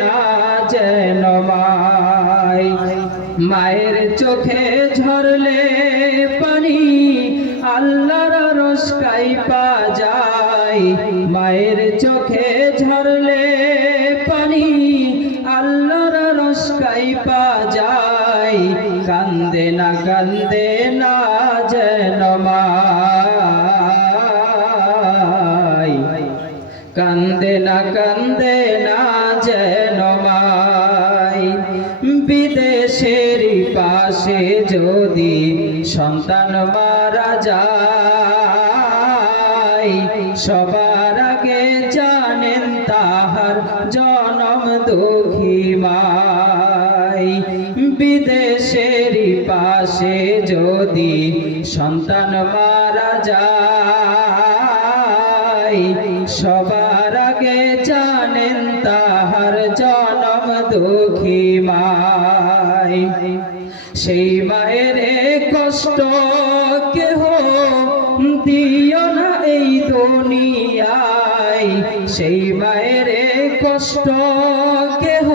না যেন মায়ের চোখে ঝরলে পানি আল্লাহর রসকাই পা যায়। মায়ের চোখে ঝরলে পানি আল্লাহর রসকাই পা যায়। কান্দে না কান্দে না যেন মাই কান্দে না কান্দে না যেন মাই। বিদেশের পাশে যদি সন্তান মারা যায়, সবার আগে জানেন তাহার জনম দুঃখী মাই। বিদেশের পাশে যদি সন্তান মারা যায়, সবার জানেন তাহার জনম দুঃখী মাই। সেই মায়ের কষ্ট কেহ দিও না এই দুনিয়ায়। সেই মায়ের কষ্ট কেহ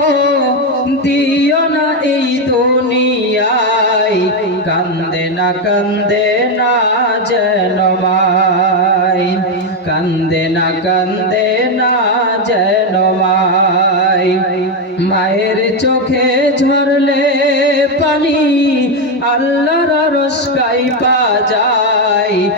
দিও না এই দুনিয়ায়। কান্দে না কান্দে না যেন মাই। কান্দে না কান্দে না যেন মায়ের চোখে ঝরলে পানি আল্লাহর রসকাই পা যায়।